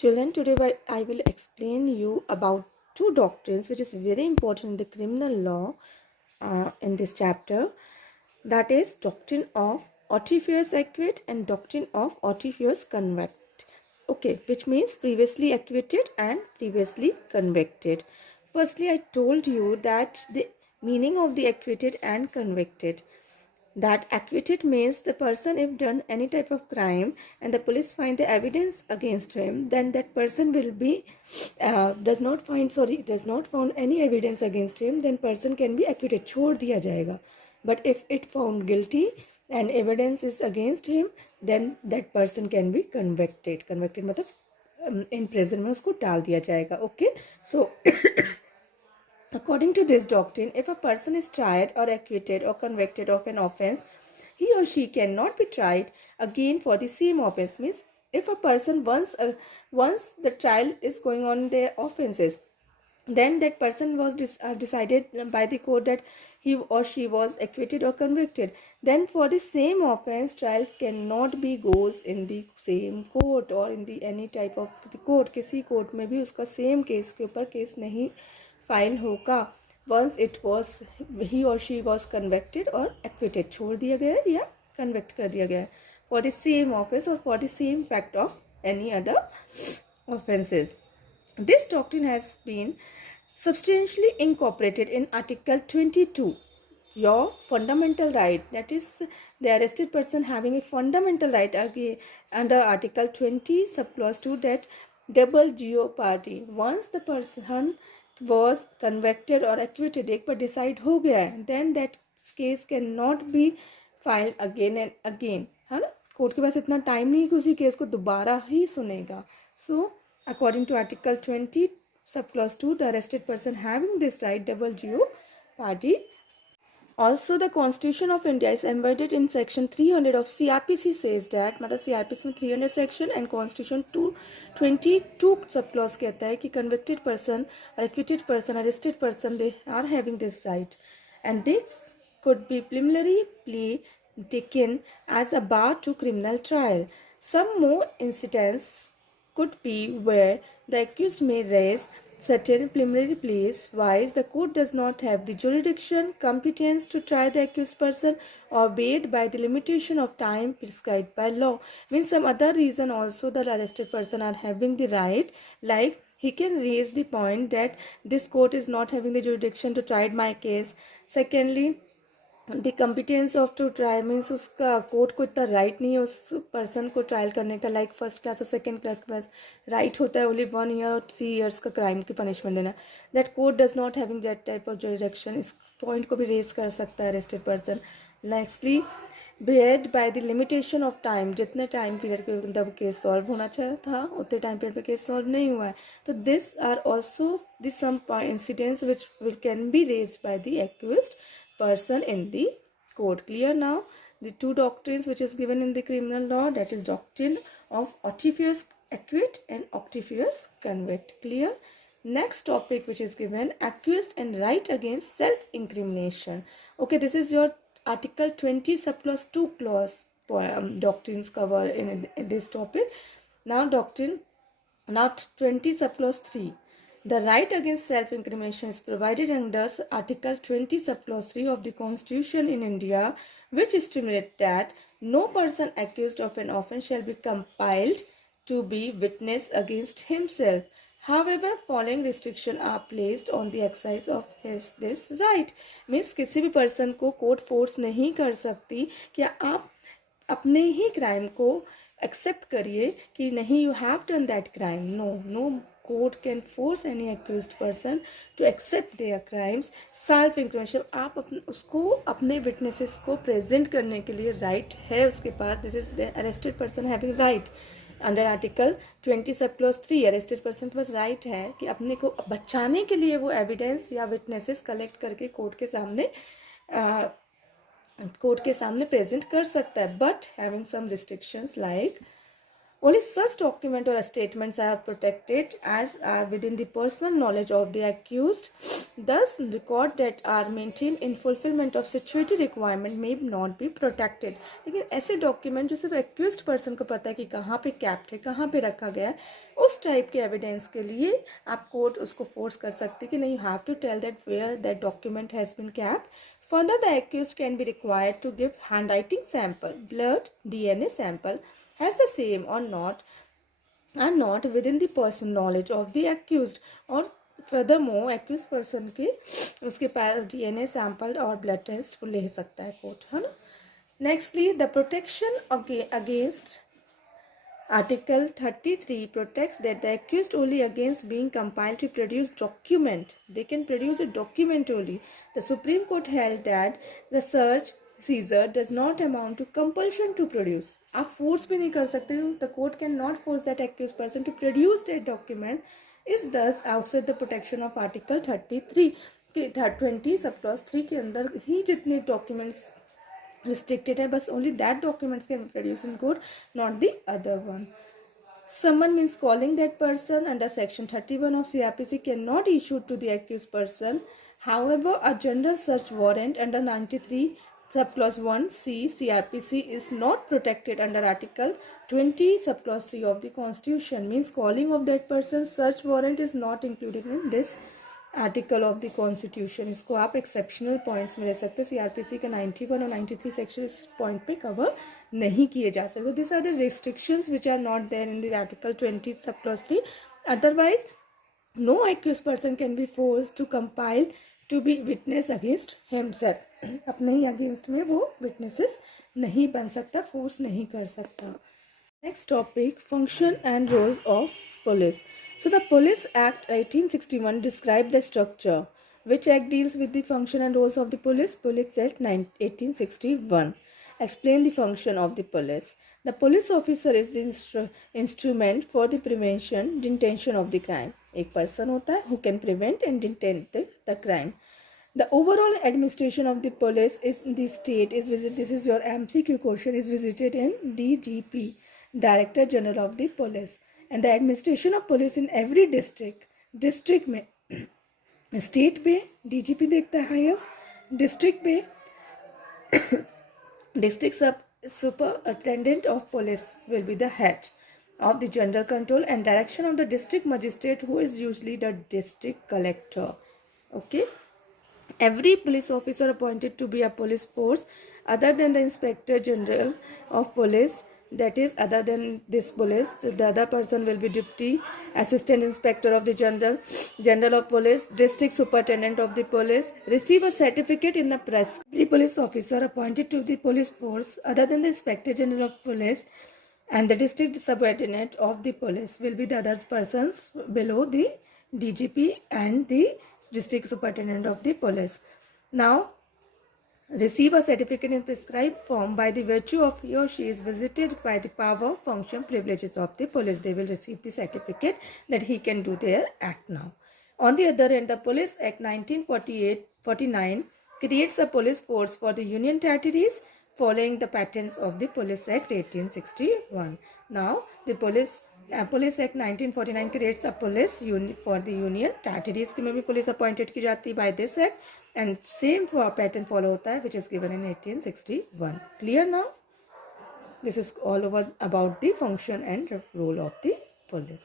Children, today I will explain you about two doctrines which is very important in the criminal law in this chapter. That is doctrine of autrefois acquit and doctrine of autrefois convict. Okay, which means previously acquitted and previously convicted. Firstly, I told you that the meaning of the acquitted and convicted. That acquitted means the person if done any type of crime and the police find the evidence against him, then that person will be does not found any evidence against him, then person can be acquitted, छोड़ दिया जाएगा. But if it found guilty and evidence is against him, then that person can be convicted. मतलब in prison में उसको डाल दिया जाएगा. Okay, so according to this doctrine, if a person is tried or acquitted or convicted of an offense, he or she cannot be tried again for the same offense. Means if a person once the trial is going on their offenses, then that person was decided by the court that he or she was acquitted or convicted, then for the same offense trial cannot be goes in the same court or in the any type of the court. किसी court में भी उसका same case के ऊपर case नहीं file होगा once it was he or she was convicted or acquitted. छोड़ दिया गया है या convict कर दिया गया है for the same offense or for the same fact of any other offenses. This doctrine has been substantially incorporated in Article 22, your fundamental right. That is, the arrested person having a fundamental right under Article 20 subclause 2, that double jeopardy. Once the person was convicted or acquitted, एक पर decide हो गया है, then that case cannot be filed again and again. है ना, court के पास इतना time नहीं कि उसी केस को दोबारा ही सुनेगा. So according to Article 20 subclause 2, the arrested person having this right, double jeopardy. Also, the Constitution of India is embodied in Section 300 of CRPC says that, मतलब CRPC में 300 section and Constitution 222 subclause कहता है कि convicted person, acquitted person, arrested person, they are having this right, and this could be preliminary taken as a bar to criminal trial. Some more incidents could be where the accused may raise certain preliminary pleas, whilst the court does not have the jurisdiction, competence to try the accused person, or obeyed by the limitation of time prescribed by law. Means some other reason also the arrested person are having the right, like he can raise the point that this court is not having the jurisdiction to try my case. Secondly, the competence of to trial means उसका court को इतना right नहीं है उस person को trial करने का, like first class और सेकंड क्लास के पास राइट होता है ओनली 1 year और 3 years का क्राइम की पनिशमेंट देना. That court does not having that type of jurisdiction. इस पॉइंट को भी रेज कर सकता है arrested person. Nextly, barred by the limitation of time, जितने टाइम पीरियड के अंदर केस सॉल्व होना चाहिए था उतने टाइम पीरियड पे केस सॉल्व नहीं हुआ है. तो this are also the some incidents which can be raised by the accused person in the court. Clear now? The two doctrines which is given in the criminal law, that is doctrine of autrefois acquit and autrefois convict. Clear? Next topic which is given, accused and right against self-incrimination. Okay, this is your Article 20 subclause 2 clause doctrines cover in this topic. Now 20 subclause 3. The right against self-incrimination is provided under Article 20 subclause 3 of the Constitution in India, which stipulates that no person accused of an offence shall be compelled to be witness against himself. However, following restrictions are placed on the exercise of this right. Means किसी भी person को court force नहीं कर सकती कि आप अपने ही crime को एक्सेप्ट करिए कि नहीं you have done that crime. No court can force any accused person to accept their crimes. Self incrimination, आप उसको अपने विटनेसेस को प्रेजेंट करने के लिए राइट है उसके पास. This is the arrested person having right under article 20 subclause 3. Arrested person के पास राइट है कि अपने को बचाने के लिए वो एविडेंस या विटनेसेस कलेक्ट करके कोर्ट के सामने प्रेजेंट कर सकता है, but having some restrictions like Only such document or statements are protected as are within the personal knowledge of the accused. Thus, record that are maintained in fulfillment of statutory requirement may not be protected. लेकिन ऐसे document जो सिर्फ accused person को पता है कि कहाँ पे कैप्ट है, कहाँ पे रखा गया है, उस टाइप के एविडेंस के लिए आप कोर्ट उसको फोर्स कर सकते कि नहीं, you have to tell that where that document has been kept. Further, the accused can be required to give handwriting sample, blood, DNA sample has the same or not are not within the personal knowledge of the accused. और furthermore accused person के उसके पास DNA sample और blood test ले सकता है court, है ना. Nextly, the protection against Article 33 protects that the accused only against being compelled to produce document. They can produce a document only. The Supreme Court held that the search seizure does not amount to compulsion to produce. आप force भी नहीं कर सकते. The court cannot force that accused person to produce that document. Is thus outside the protection of Article 33. 20 सब clause 3 के अंदर ही जितने documents restricted है, बस only that documents can be produced in court, not the other one. Summon means calling that person under section 31 of CRPC cannot issue to the accused person. However, a general search warrant under 93 subclause 1C CRPC is not protected under article 20 subclause 3 of the constitution. Means calling of that person, search warrant is not included in this article of the constitution. इसको आप exceptional points में ले सकते हैं. CrPC का 91 और 93 section इस point पे कवर नहीं किए जा सकते. This are the restrictions which are not there in the article 20 sub clause 3. Otherwise no accuse person can be force to compile to be witness against himself. अपने ही अगेंस्ट में वो विटनेसेस नहीं बन सकता, फोर्स नहीं कर सकता. Next topic, function and roles of police. So the Police Act 1861 described the structure. Which act deals with the function and roles of the police? Police Act 1861. Explain the function of the police. The police officer is the instrument for the prevention, detention of the crime. एक person होता है who can prevent and detain the crime. The overall administration of the police is the state is visited. This is your MCQ question, is visited in DGP. Director General of the Police, and the administration of police in every district में state पे DGP देखता है highest, district पे district superintendent of police will be the head of the general control and direction of the district magistrate, who is usually the district collector. Okay, every police officer appointed to be a police force other than the inspector general of police, that is other than this police, the other person will be deputy assistant inspector of the general of police, district superintendent of the police, receive a certificate in the press. Every police officer appointed to the police force other than the inspector general of police and the district subordinate of the police will be the other persons below the DGP and the district superintendent of the police. Now receive a certificate in prescribed form by the virtue of he or she is visited by the power, function, privileges of the police. They will receive the certificate that he can do their act now. On the other hand, the Police Act 1949 creates a police force for the Union Territories following the patterns of the Police Act 1861. Now, the Police Act 1949 creates a police for the Union Territories की में भी police appointed की जाती by this act, and same pattern follow होता है which is given in 1861. Clear now? This is all over about the function and role of the police.